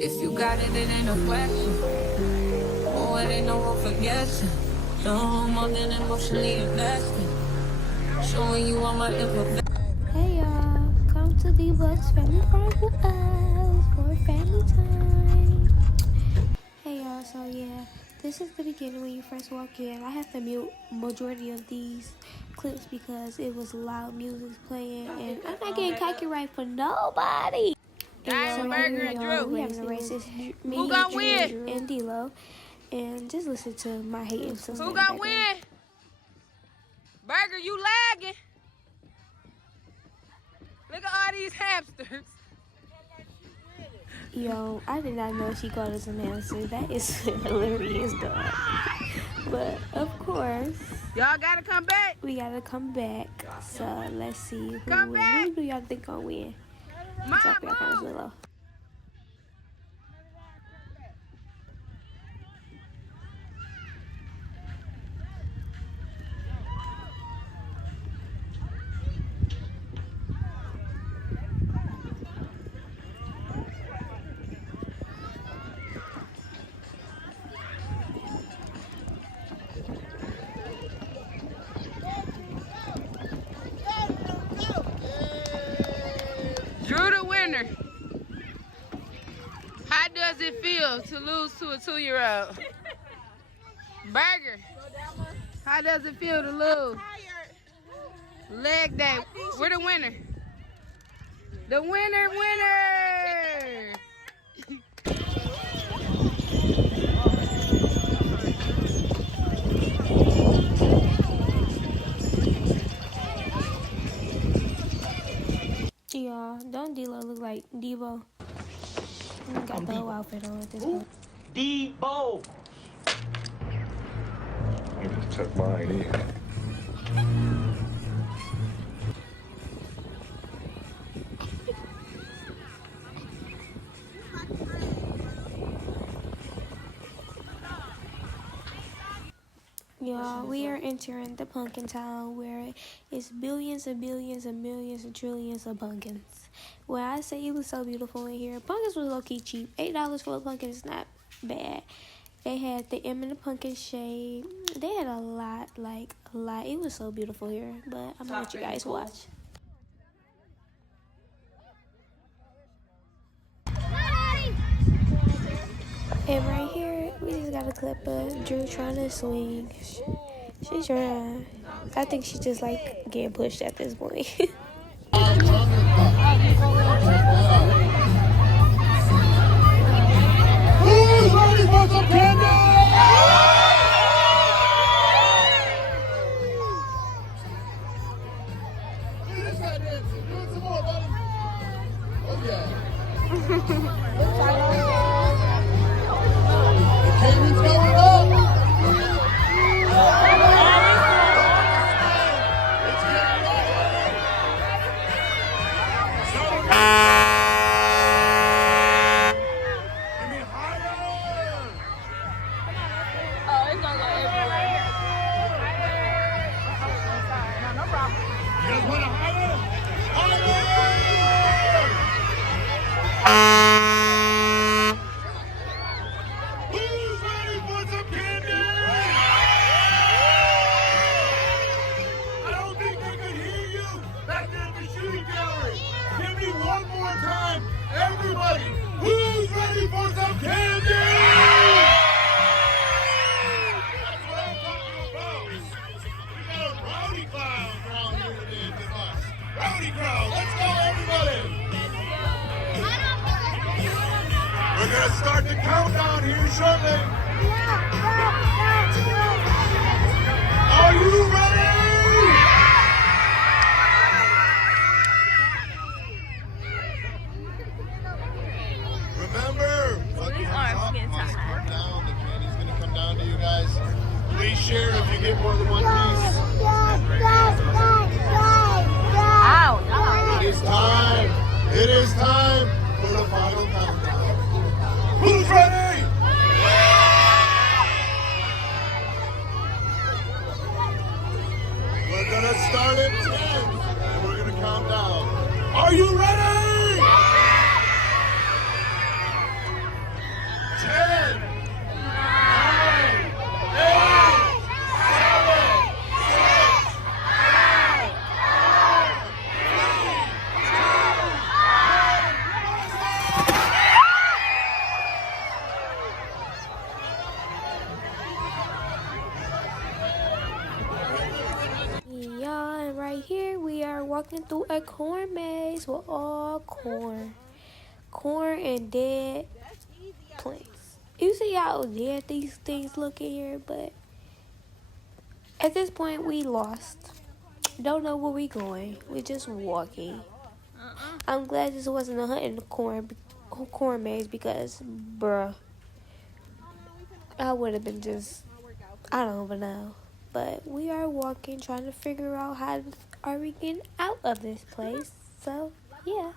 If you got it, it ain't a question. Oh, it ain't no room for guessing. No more than emotionally invested. Showing you all my imperfections. Hey y'all, come to DeBuck's family fun with us for family time. Hey y'all, so yeah, this is the beginning when you first walk in. I have to mute majority of these clips because it was loud music playing and I'm not getting copyright for nobody. Diamond, Burger, and Drew. We having a race. It's me, Who gon' Drew, win? and D-Lo. And just listen to my hating sister. Who gon' win? Burger, you lagging. Look at all these hamsters. Yo, I did not know she called us a hamster. That is hilarious, dog. But of course, Y'all gotta come back. we gotta come back. So let's see who Come win. back. Who do y'all think gonna win? Mom, Drop your comments move. below. Drew the winner. How does it feel to lose to a 2-year-old? Burger. How does it feel to lose? Leg day. We're the winner. The winner. Y'all, don't D-Lo look like Devo? Got the whole outfit on at this point. Debo. You just took mine in. Y'all, we are entering the pumpkin town where it's billions and billions and millions and trillions of pumpkins. When I say it was so beautiful in here, pumpkins was low-key cheap. $8 for a pumpkin is not bad. They had the M and the pumpkin shade. They had a lot. It was so beautiful here, but I'm gonna let you guys watch. And right here, we just got a clip of Drew trying to swing. She's trying. I think she just like getting pushed at this point. Who's ready for some candy? Look at this guy dancing. Do it some more, buddy. Oh, yeah. The cannon's going up. It's getting ready. Give me higher. Oh, it's gonna go everywhere. No problem. You guys want to higher? Higher! Who's ready for some candy? I don't think they could hear you back there at the shooting gallery. Give me one more time, everybody. Who's ready for some candy? That's what I'm talking about. We got a rowdy crowd around here today at DeBuck's. Rowdy crowd. Let's go, everybody. We're going to start the countdown here shortly. Are you ready? Remember, what comes up must come down. The candy's going to come down to you guys. Please share if you get more than one piece. It is time. It is time for the final countdown. Who's ready? We're going to start at 10 and we're going to count down. Are you ready? through a corn maze with all corn. Corn and dead plants. You see how dead these things look in here, but at this point we lost. Don't know where we going. We just walking. I'm glad this wasn't a hunting corn maze because, bruh, I would have been just, I don't even know. But we are walking, trying to figure out how are we getting out of this place. So, yeah.